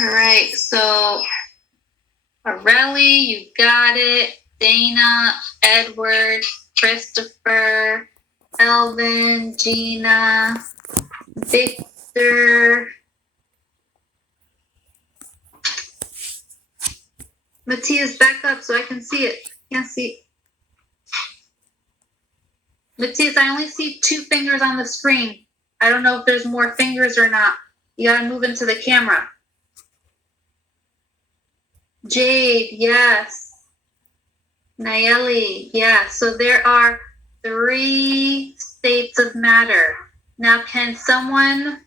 All right, so Aurelie, you got it. Dana, Edward, Christopher, Elvin, Gina, Victor, Matthias, back up so I can see it. Can't see. Matthias, I only see 2 fingers on the screen. I don't know if there's more fingers or not. You gotta move into the camera. Jade, yes. Nayeli, yes. So there are 3 states of matter. Now, can someone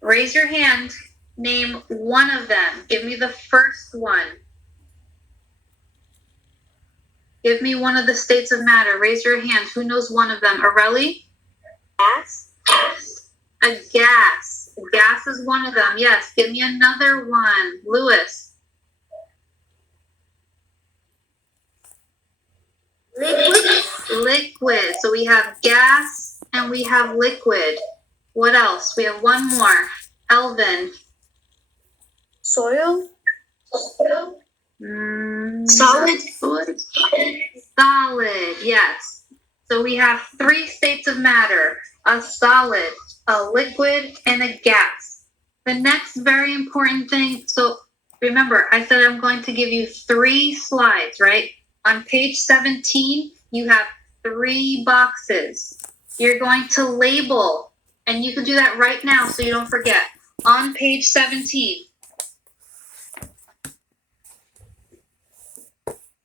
raise your hand, name one of them? Give me the first one. Give me one of the states of matter. Raise your hand. Who knows one of them? Aurelie? Gas. A gas. A gas is one of them. Yes. Give me another one. Lewis? Liquid. Liquid. So we have gas and we have liquid. What else? We have one more. Elvin? Soil. Solid. Solid, yes. So we have 3 states of matter: a solid, a liquid, and a gas. The next very important thing, so remember, I said I'm going to give you 3 slides, right? On page 17, you have 3 boxes. You're going to label, and you can do that right now so you don't forget. On page 17.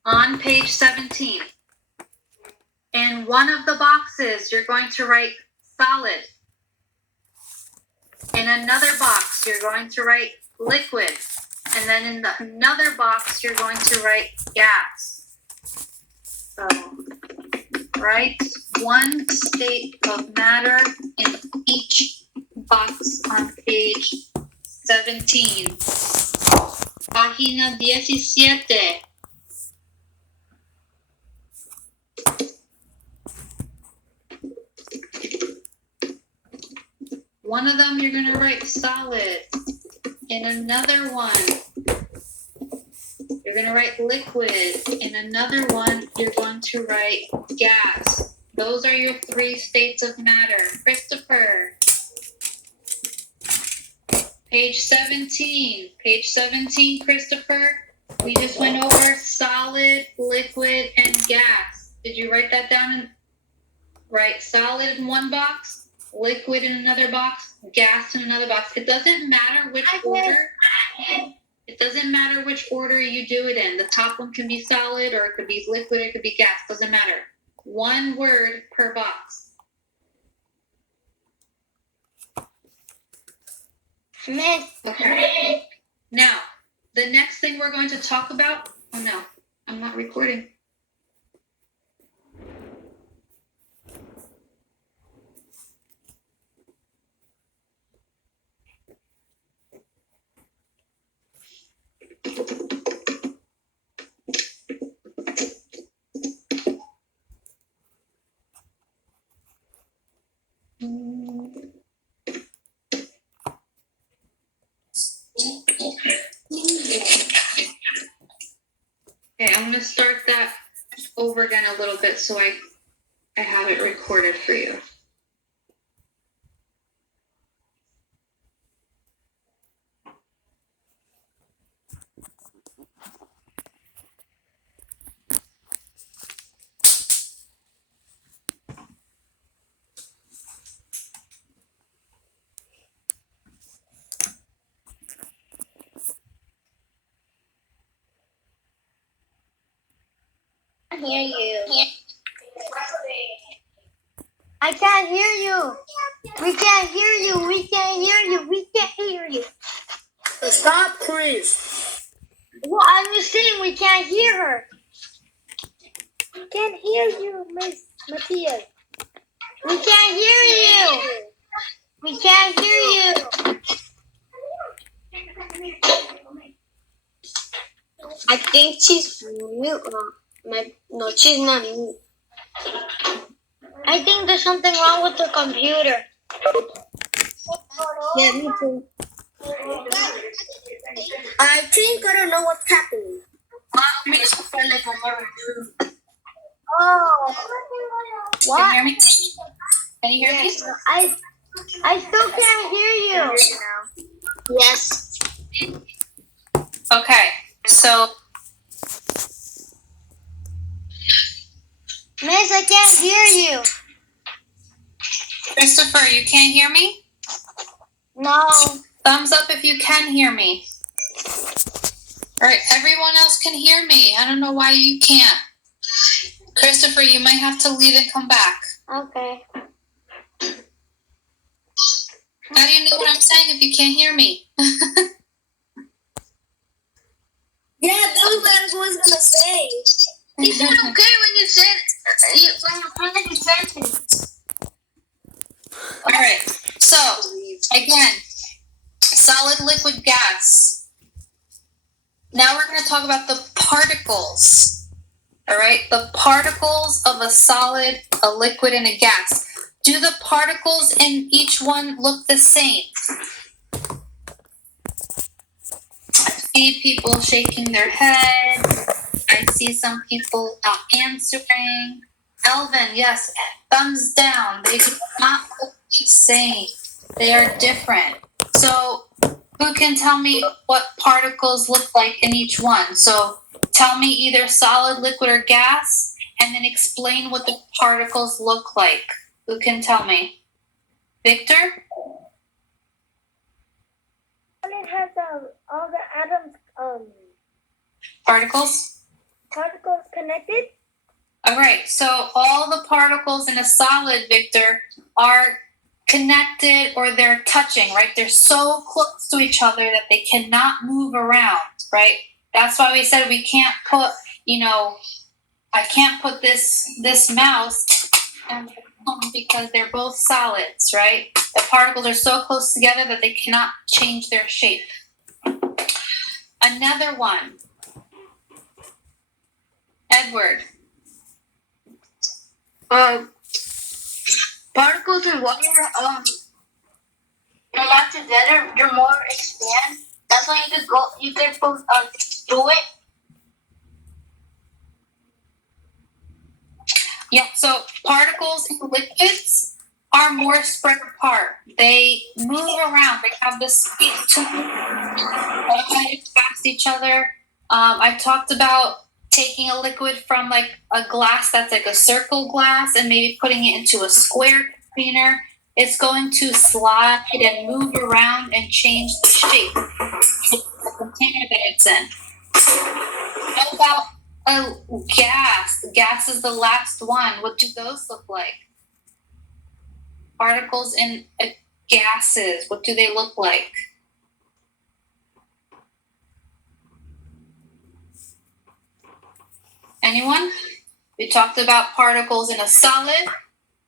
On page 17. In one of the boxes, you're going to write solid. In another box, you're going to write liquid. And then in another box, you're going to write gas. So write one state of matter in each box on page 17. Página 17. One of them you're going to write solid. In another one, you're going to write liquid. In another one, you're going to write gas. Those are your 3 states of matter. Christopher. Page 17. Page 17, Christopher. We just went over solid, liquid, and gas. Did you write that down? Write solid in one box, liquid in another box, gas in another box. It doesn't matter which order. It doesn't matter which order you do it in. The top one can be solid, or it could be liquid, or it could be gas. Doesn't matter. 1 word per box. Okay. Now, the next thing we're going to talk about. Oh no, I'm not recording. Okay, I'm going to start that over again a little bit so I have it recorded for you. Hear you. I can't hear you. We can't hear you. We can't hear you. We can't hear you. Stop, Chris. Well, I'm just saying we can't hear her. We can't hear you, Miss Matthias. We can't hear you. We can't hear you. I think she's mute. No, she's not mute. I think there's something wrong with the computer. Yeah, me too. I think I don't know what's happening. Oh. Can you What? hear me? Can you hear me? Yes. I still can't hear you. Yes. Okay, so Miss, I can't hear you. Christopher, you can't hear me? No. Thumbs up if you can hear me. All right, everyone else can hear me. I don't know why you can't. Christopher, you might have to leave and come back. Okay. How do you know what I'm saying if you can't hear me? Yeah, that was what I was gonna say. You said okay when you said when you said it. All right, so again, solid, liquid, gas. Now we're going to talk about the particles. All right, the particles of a solid, a liquid, and a gas. Do the particles in each one look the same? I see people shaking their head. I see some people not answering. Elvin, yes, thumbs down. They do not look the same. They are different. So who can tell me what particles look like in each one? So tell me either solid, liquid, or gas, and then explain what the particles look like. Who can tell me? Victor? It has all the atoms Particles? particles connected. All right, so all the particles in a solid, Victor, are connected or they're touching, right? They're so close to each other that they cannot move around, right? That's why we said we can't put, I can't put this mouse and because they're both solids, right? The particles are so close together that they cannot change their shape. Another one. Edward. Particles in water, they're not together. They're more expand. That's why you could both do it. Yeah, so particles in liquids are more spread apart. They move around. They have the space to move past each other. I talked about taking a liquid from like a glass that's like a circle glass and maybe putting it into a square container. It's going to slide and move around and change the shape of the container that it's in. How about a gas? Gas is the last one. What do those look like? Particles in gases. What do they look like? Anyone? We talked about particles in a solid,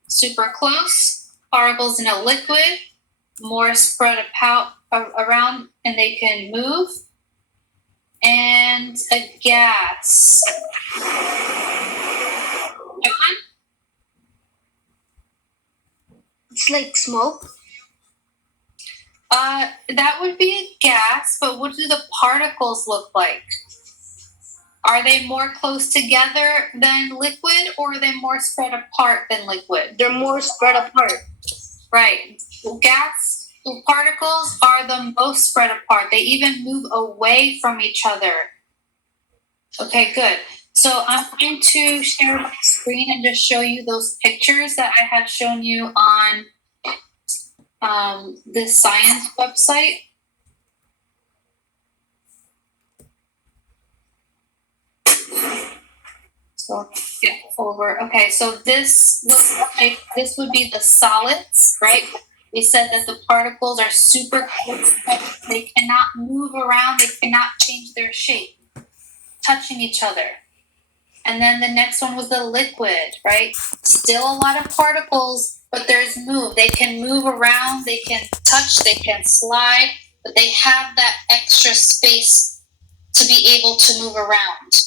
super close. Particles in a liquid, more spread around and they can move. And a gas. John? It's like smoke. That would be a gas, but what do the particles look like? Are they more close together than liquid, or are they more spread apart than liquid? They're more spread apart. Right. Gas particles are the most spread apart. They even move away from each other. Okay, good. So I'm going to share my screen and just show you those pictures that I had shown you on the science website. So get over. Okay, so this looks like this would be the solids, right? We said that the particles are super close. They cannot move around. They cannot change their shape, touching each other. And then the next one was the liquid, right? Still a lot of particles, but there's move. They can move around, they can touch, they can slide, but they have that extra space to be able to move around.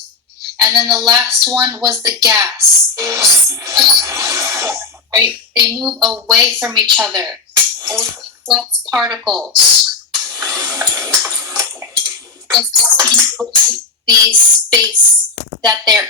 And then the last one was the gas. Right? They move away from each other. Those particles. the space that they're